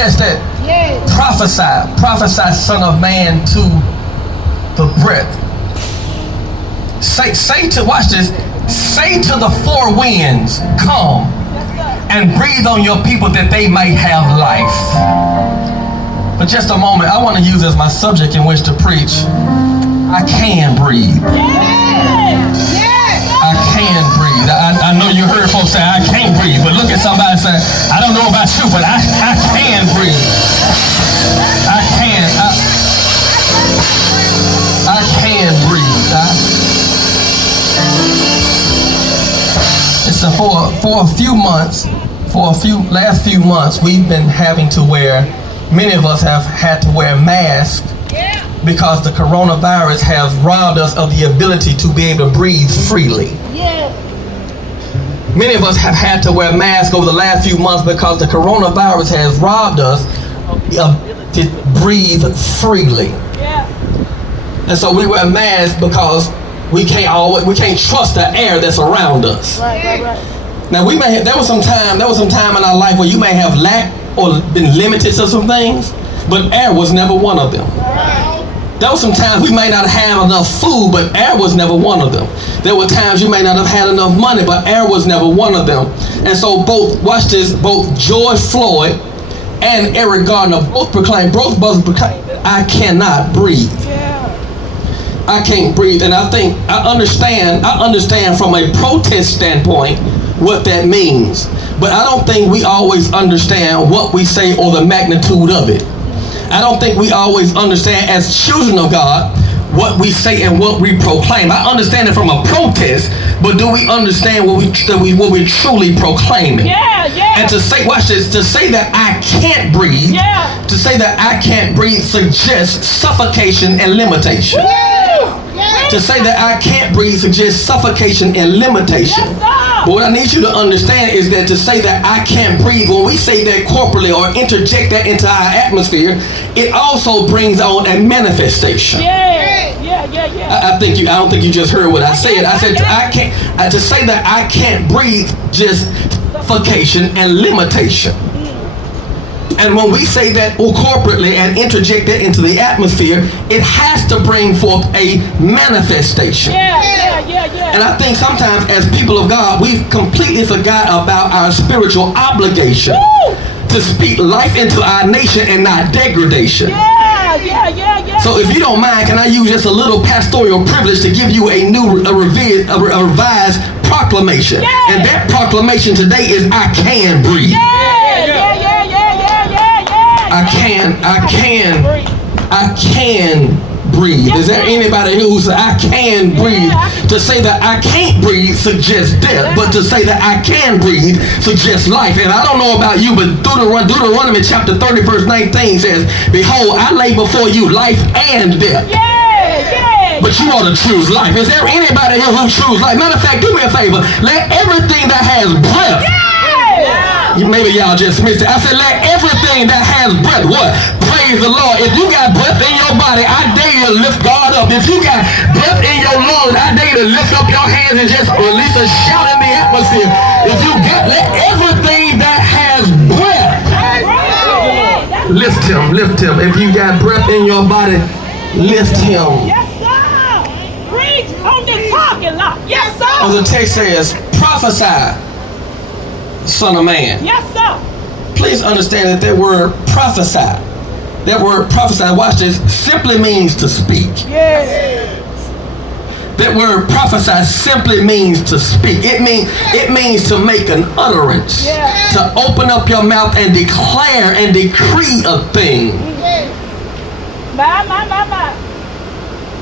catch that? Yes. Prophesy, son of man, to the breath. Say to, watch this, say to the four winds, come, and breathe on your people that they may have life. For just a moment, I want to use as my subject in which to preach, I can breathe. I can breathe. I know you heard folks say, I can't breathe, but look at somebody and say, I don't know about you, but I can breathe. I can breathe. It's for last few months, we've been having to wear, many of us have had to wear masks because the coronavirus has robbed us of the ability to be able to breathe freely. Many of us have had to wear masks over the last few months because the coronavirus has robbed us of to breathe freely. And so we wear masks because we can't trust the air that's around us. Now there was some time in our life where you may have lacked or been limited to some things, but air was never one of them. There were some times we may not have enough food, but air was never one of them. There were times you may not have had enough money, but air was never one of them. And so both George Floyd and Eric Gardner both proclaimed, I cannot breathe. I can't breathe. And I understand from a protest standpoint what that means. But I don't think we always understand what we say or the magnitude of it. I don't think we always understand as children of God what we say and what we proclaim. I understand it from a protest, but do we understand what we're truly proclaiming? And to say, watch this, to say that I can't breathe, to say that I can't breathe suggests suffocation and limitation. To say that I can't breathe suggests suffocation and limitation. But what I need you to understand is that to say that I can't breathe, when we say that corporately or interject that into our atmosphere, it also brings on a manifestation. I don't think you just heard what I said. I said to say that I can't breathe just suffocation and limitation. And when we say that corporately and interject that into the atmosphere, it has to bring forth a manifestation. And I think sometimes as people of God, we've completely forgot about our spiritual obligation to speak life into our nation and not degradation. So if you don't mind, can I use just a little pastoral privilege to give you a revised proclamation? And that proclamation today is I can breathe. I can breathe. Is there anybody here who says I can breathe? To say that I can't breathe suggests death, but to say that I can breathe suggests life. And I don't know about you, but Deuteronomy chapter 30 verse 19 says, behold, I lay before you life and death. But you ought to choose life. Is there anybody here who choose life? Matter of fact, do me a favor. Let everything that has breath. Maybe y'all just missed it. I said, let everything that has breath, what? Praise the Lord. If you got breath in your body, I dare you to lift God up. If you got breath in your lungs, I dare you to lift up your hands and just release a shout in the atmosphere. If you got, let everything that has breath, lift him. If you got breath in your body, lift him. Yes, sir. Preach on this parking lot. Yes, sir. As the text says, prophesy, son of man. Yes, sir. Please understand that that word prophesy, watch this, simply means to speak. That word prophesy simply means to speak. It means to make an utterance, to open up your mouth and declare and decree a thing.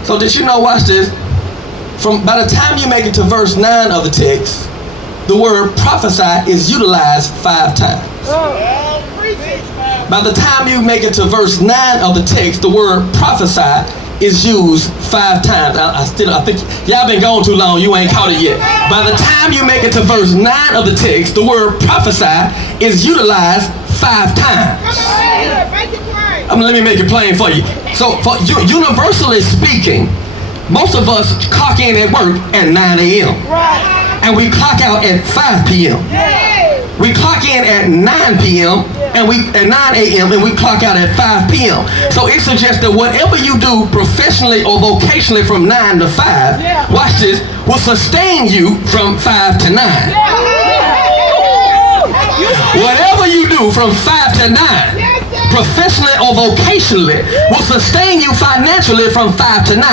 So did you know, watch this, by the time you make it to verse 9 of the text, the word prophesy is utilized 5 times. By the time you make it to verse 9 of the text, the word prophesy is used 5 times. I think y'all been gone too long, you ain't caught it yet. By the time you make it to verse 9 of the text, the word prophesy is utilized 5 times. Let me make it plain for you. So universally speaking, most of us clock in at work at 9 a.m. And we clock out at 5 p.m. We clock in at 9 p.m. and at 9 a.m. and we clock out at 5 p.m. So it suggests that whatever you do professionally or vocationally from 9 to 5, watch this, will sustain you from 5 to 9. Whatever you do from 5 to 9, professionally or vocationally, will sustain you financially from 5 to 9.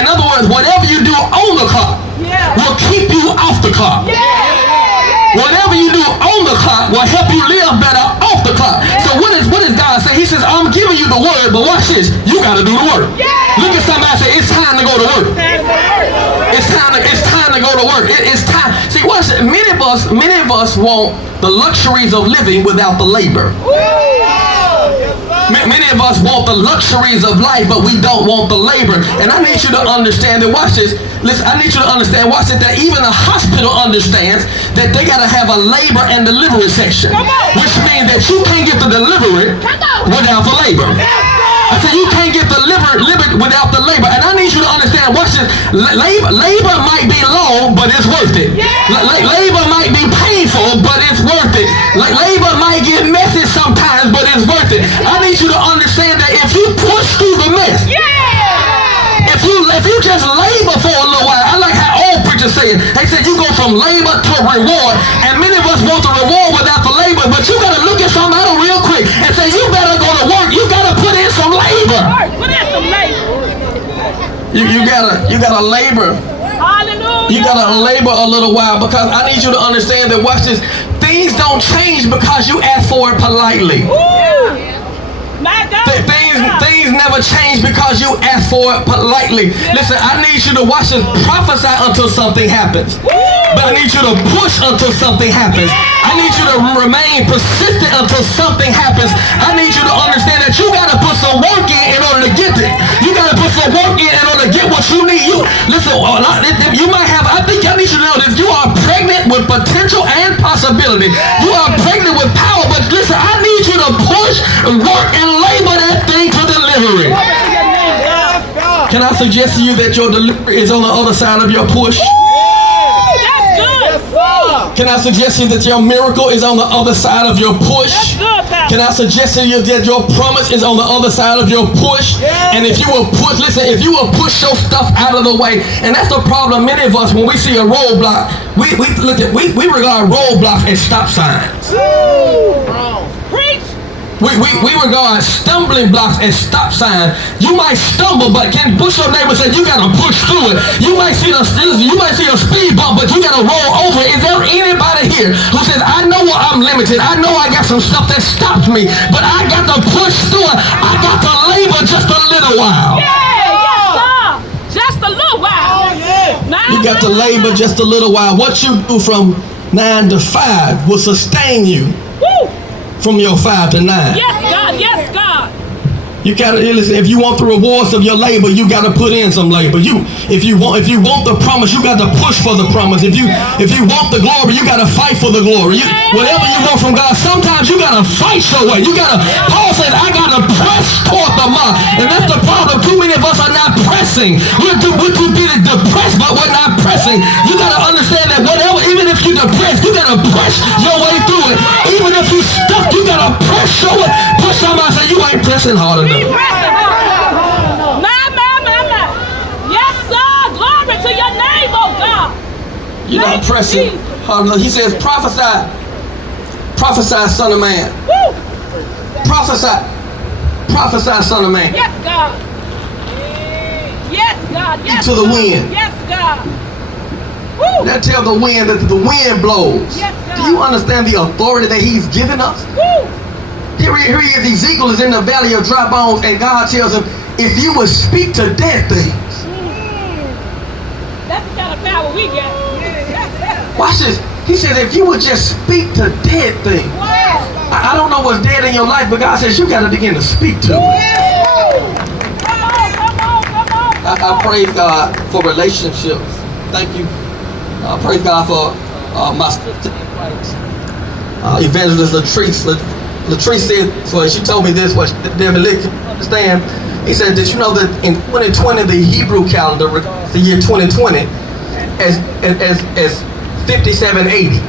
In other words, whatever you do on the clock will keep you off the clock. Whatever you do on the clock will help you live better off the clock. So what is God saying? He says, I'm giving you the word, but watch this. You got to do the work. Look at somebody and say, it's time to go to work. It's time to go to work. It's time. See, watch it. Many of us want the luxuries of living without the labor. Many of us want the luxuries of life, but we don't want the labor. And I need you to understand that, watch this. Listen, I need you to understand, watch it, that even a hospital understands that they got to have a labor and delivery section. Which means that you can't get the delivery without the labor. I said you can't get the liver without the labor. And I need you to understand, watch this. Labor might be long, but it's worth it. Labor might be painful, but it's worth it. Labor might get messy sometimes, but it's worth it. I need you to understand that if you push through the mess, if you just labor for a little while, I like how old preachers say it. They said you go from labor to reward, and many of us want the reward without the labor. But you gotta look at somebody real quick and say, you better go to work. You gotta put in some labor. Put in some labor. You gotta labor. Hallelujah. You gotta labor a little while, because I need you to understand that, watch this, things don't change because you ask for it politely. My God. Things never change because you ask for it politely. Listen, I need you to watch this. Prophesy until something happens. But I need you to push until something happens. I need you to remain persistent until something happens. I need you to understand that you got to put some work in order to get it. You got to put some work in order to get what you need. Listen, you might have, I think I need you to know this. You are pregnant with potential and possibility. You are pregnant with power, but listen, I need you to push, work, and labor that thing to delivery. Can I suggest to you that your delivery is on the other side of your push? That's good. Can I suggest to you that your miracle is on the other side of your push? That's good, Pastor. Can I suggest to you that your promise is on the other side of your push? And if you will push, listen, if you will push your stuff out of the way, and that's the problem. Many of us, when we see a roadblock, we regard roadblocks as stop signs. Preach. We regard stumbling blocks as stop signs. You might stumble, but can push your neighbor and say you gotta push through it. You might see a speed bump, but you gotta roll over. Is there anybody here who says, I know I'm limited, I know I got some stuff that stops me, but I got to push through it. I got to labor just a little while. Just a little while. You got to labor just a little while. What you do from 9 to 5 will sustain you from your 5 to 9. Yes, God. Yes, God. You gotta listen. If you want the rewards of your labor, you gotta put in some labor. If you want the promise, you got to push for the promise. If you want the glory, you gotta fight for the glory. Whatever you want from God, sometimes you gotta fight your way. Paul said, I gotta press toward the mark, and that's the problem. Too many of us are not pressing. We're too busy depressed, but we're not pressing. You gotta understand that whatever, even if you're depressed, you gotta press your way through it. Even if you're stuck, you gotta press your way. Push somebody and say, you ain't pressing hard enough. My. Yes, sir. Glory to your name, oh God. You're not pressing hard enough. He says, prophesy. Prophesy, son of man. Woo. Prophesy, son of man. Yes, God. Yes, God. Yes, to the wind. Yes, God. Woo. Now tell the wind that the wind blows. Yes, God. Do you understand the authority that he's given us? Woo. Here he is. Ezekiel is in the valley of dry bones, and God tells him, if you would speak to dead things. That's the kind of power we get. Watch this. He says, if you would just speak to dead things. I don't know what's dead in your life, but God says you got to begin to speak to it. Come on. I praise God for relationships. Thank you. Praise God for my sister Evangelist Latrice said, so she told me this, what David Lick understand. He said, did you know that in 2020, the Hebrew calendar regards the year 2020 as 5780?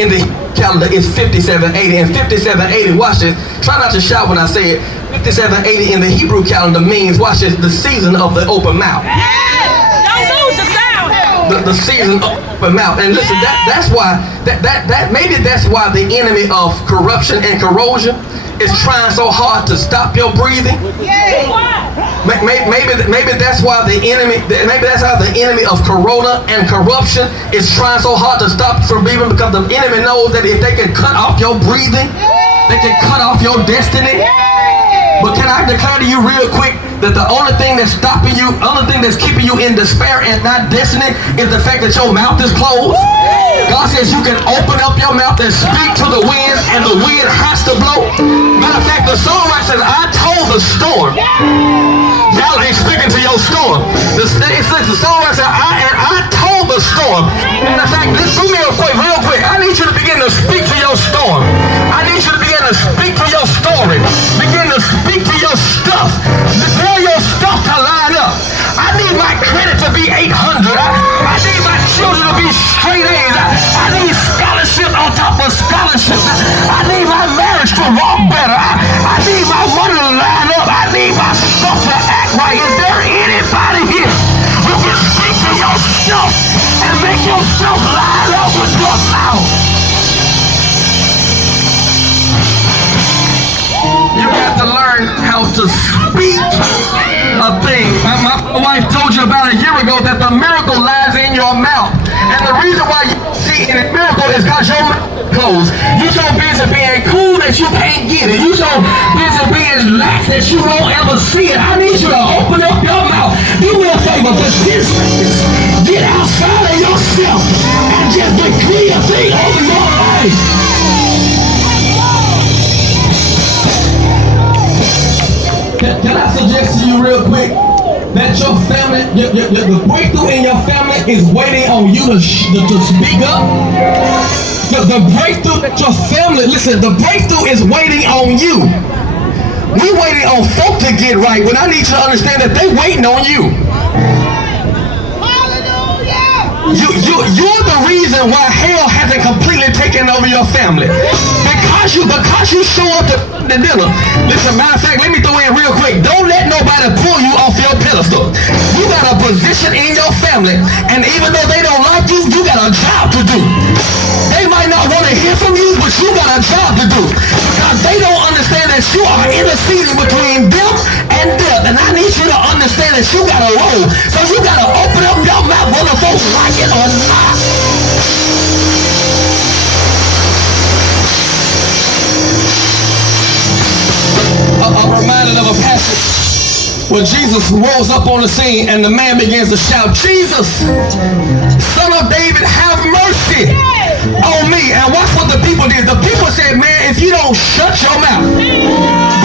In the calendar is 5780. And 5780, watch this. Try not to shout when I say it. 5780 in the Hebrew calendar means, watch this, the season of the open mouth. Don't lose the sound. The season of open mouth. And listen, that's why maybe that's why the enemy of corruption and corrosion is trying so hard to stop your breathing. Maybe that's why that's how the enemy of corona and corruption is trying so hard to stop you from breathing, because the enemy knows that if they can cut off your breathing, they can cut off your destiny. But can I declare to you real quick that the only thing that's stopping you, only thing that's keeping you in despair and not destiny is the fact that your mouth is closed? God says you can open up your mouth and speak to the wind, and the wind has to blow. Matter of fact, the songwriter says, I told the storm. Y'all ain't speaking to your storm. The songwriter said, I told the storm. Matter of fact, let's do me real quick. I need you to begin to speak to your storm. I need you to begin to speak to your story. Begin to speak to your stuff. To tell your stuff to line up. I need my credit to be 800. I need my children to be straight A's. I need scholarship on top of scholarship. I need my marriage to walk better. I need my money to line up. I need my stuff to act right. Is there anybody here who can speak to your stuff and make yourself line up with your mouth? You got to learn how to speak a thing. My wife told you about a year ago that the miracle lies in your mouth. And the reason why you see in a miracle is because your mouth is closed. You so busy being cool that you can't get it. You so busy being lax that you won't ever see it. I need you to open up your mouth. Do me a favor for 10 seconds. Get outside of yourself and just decree a thing over your life. Can I suggest to you real quick that your family, the breakthrough in your family is waiting on you to speak up? The breakthrough that your family, listen, the breakthrough is waiting on you. We're waiting on folk to get right when I need you to understand that they're waiting on you. You're the reason why hell hasn't completely taken over your family. Because you show up to the dinner. Listen, matter of fact, let me throw in real quick. Don't let nobody pull you off your pedestal. You got a position in your family, and even though they don't like you, you got a job to do. They might not want to hear from you, but you got a job to do. Because they don't understand that you are interceding between them and death. And I need you to understand that you got a role. So you got to open up your mouth whether folks like it or not. I'm reminded of a passage where Jesus rose up on the scene and the man begins to shout, Jesus, Son of David, have mercy on me. And watch what the people did. The people said, man, if you don't shut your mouth.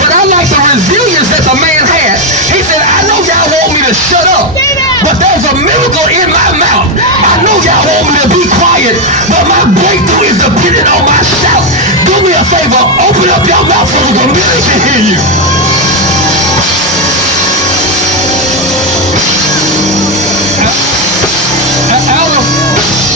But I like the resilience that the man had. He said, I know y'all want me to shut up, but there's a miracle in my mouth. I know y'all want me to be quiet, but my breakthrough is dependent on my shout. Do me a favor, open up your mouth so the community can hear you.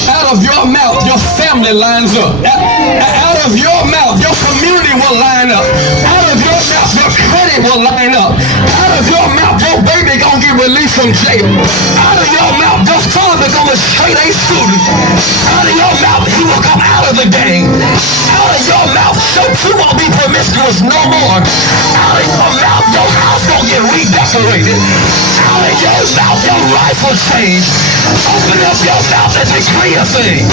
Out of your mouth, your family lines up. Out of your mouth, your community will line up. Out of your mouth, your credit will line up. Out of your mouth, your baby gonna get released from jail. Out of your mouth, your son become a straight A student. Out of your mouth, he will come out of the game. Out of your mouth, you won't be promiscuous no more. Out of your mouth, your house gonna get redecorated. Out of your mouth, your life will change. Open up your mouth and decree a thing.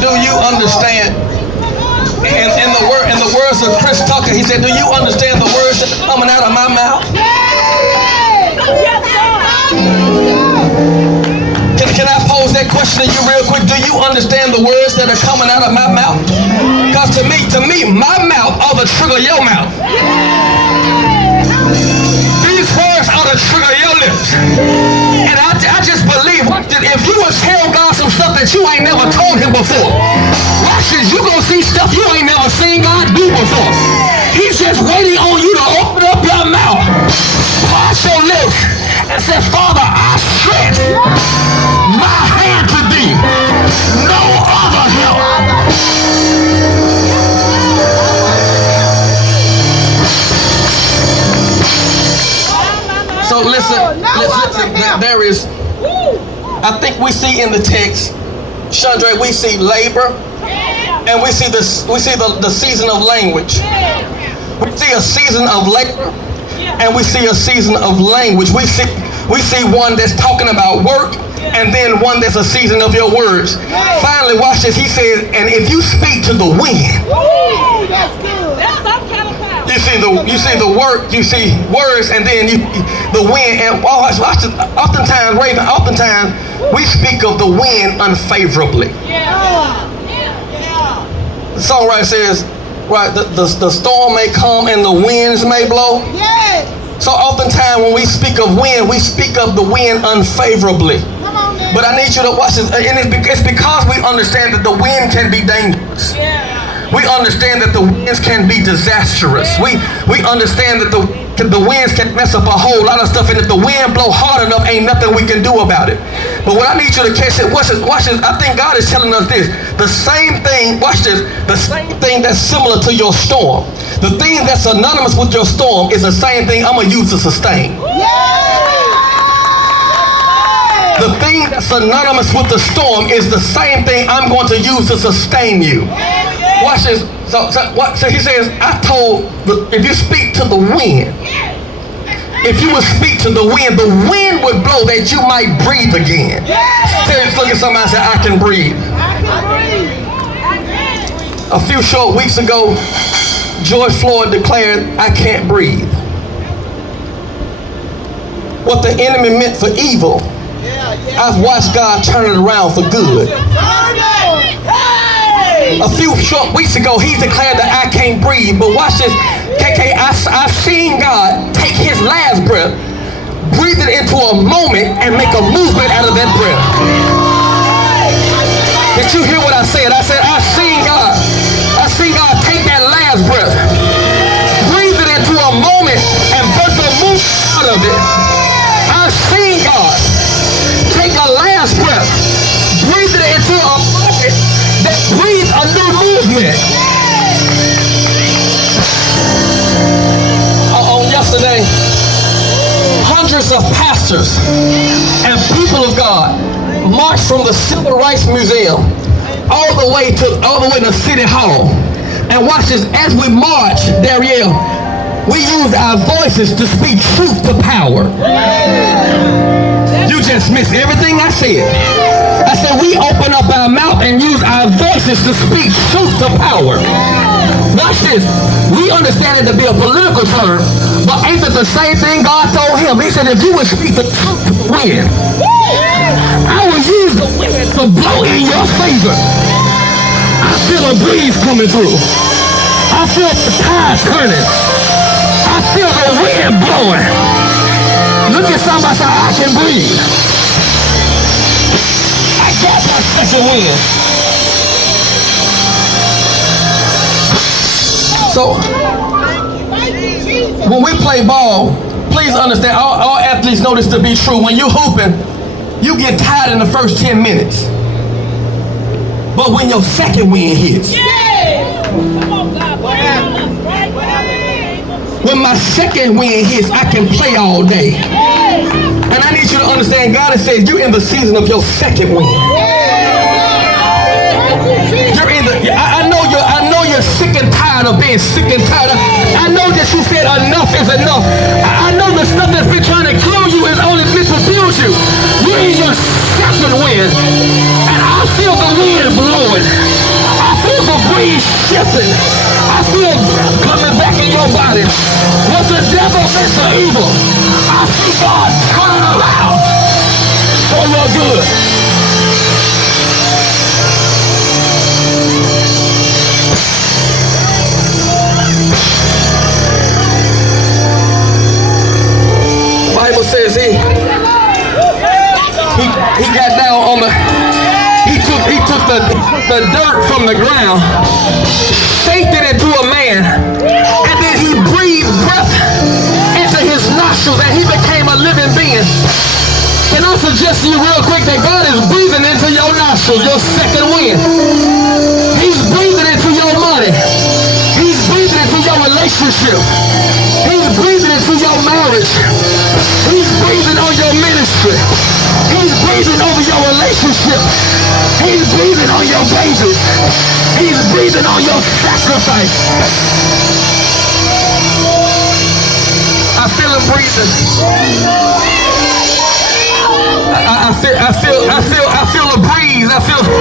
Do you understand? In the words of Chris Tucker, he said, do you understand the words that are coming out of my mouth? Can I pose that question to you real quick? Do you understand the words that are coming out of my mouth? Because to me, my mouth ought to trigger your mouth. These words ought to trigger your lips. And I just believe that if you would tell God some stuff that you ain't never told him before, watch this, you gonna see stuff you ain't never seen God do before. He's just waiting on you to open up your mouth and say, Father, I stretch my hand to thee. No other help. So listen, there is, I think we see in the text, Chandra, we see labor, and we see the season of language. We see a season of labor, and we see a season of language. We see one that's talking about work, and then one that's a season of your words. Finally, watch this. He says, and if you speak to the wind, That's good. That's some kind of power. you see the work, you see words, and then the wind. And watch this. Oftentimes, Raven, we speak of the wind unfavorably. The songwriter says, right, the storm may come and the winds may blow. Yes. So oftentimes when we speak of wind, we speak of the wind unfavorably. Come on now. But I need you to watch this. And it's because we understand that the wind can be dangerous. We understand that the winds can be disastrous. We understand that the winds can mess up a whole lot of stuff, and if the wind blow hard enough, ain't nothing we can do about it. But what I need you to catch it, watch this. I think God is telling us this. The same thing, watch this, the same thing that's similar to your storm. The thing that's synonymous with your storm is the same thing I'm going to use to sustain. The thing that's synonymous with the storm is the same thing I'm going to use to sustain you. Watch this. So he says, if you speak to the wind, if you would speak to the wind would blow that you might breathe again. Look at somebody and say, I can breathe. A few short weeks ago, George Floyd declared, I can't breathe. What the enemy meant for evil, I've watched God turn it around for good. A few short weeks ago, he declared that I can't breathe. But watch this, KK, I've seen God take his last breath, breathe it into a moment, and make a movement out of that breath. Did you hear what I said? I said, I've seen God take that last breath, breathe it into a moment, and birth a movement out of it. I've seen God take a last breath, breathe it into a moment that breathe a new movement. On yesterday, hundreds of pastors and people of God marched from the Civil Rights Museum all the way to City Hall. And watch this, as we march, Darielle, we use our voices to speak truth to power. You just missed everything I said. I said we open up our mouth and use our voices to speak truth to power. Watch this. We understand it to be a political term, but ain't it the same thing God told him? He said, if you would speak the truth to the wind, I will use the wind to blow in your favor. I feel a breeze coming through. I feel the tide turning. I feel the wind blowing. Look at somebody say, I can breathe. I got my second wind. So, when we play ball, please understand, all athletes know this to be true. When you're hooping, you get tired in the first 10 minutes. But when your second wind hits, when my second wind hits, I can play all day. And I need you to understand, God has said you're in the season of your second wind. You're in the, I know you're sick and tired of being sick and tired. I know that you said enough is enough. I know the stuff that's been trying to kill you is only meant to build you. You're in your second wind. And I feel the wind blowing. I feel the breeze shifting. I feel breath coming back in your body. What the devil meant for evil, I see God turning around for your good. Bible says he got down on he took the dirt from the ground, shaped it into a man, and then he breathed breath into his nostrils, and he became became a living being. Can I suggest to you real quick that God is breathing into your nostrils, your second wind. He's breathing into your money. He's breathing into your relationship. He's breathing into your marriage. He's breathing on your ministry. He's breathing over your relationship. He's breathing on your babies. He's breathing on your sacrifice. I feel him breathing. I feel a breeze. I feel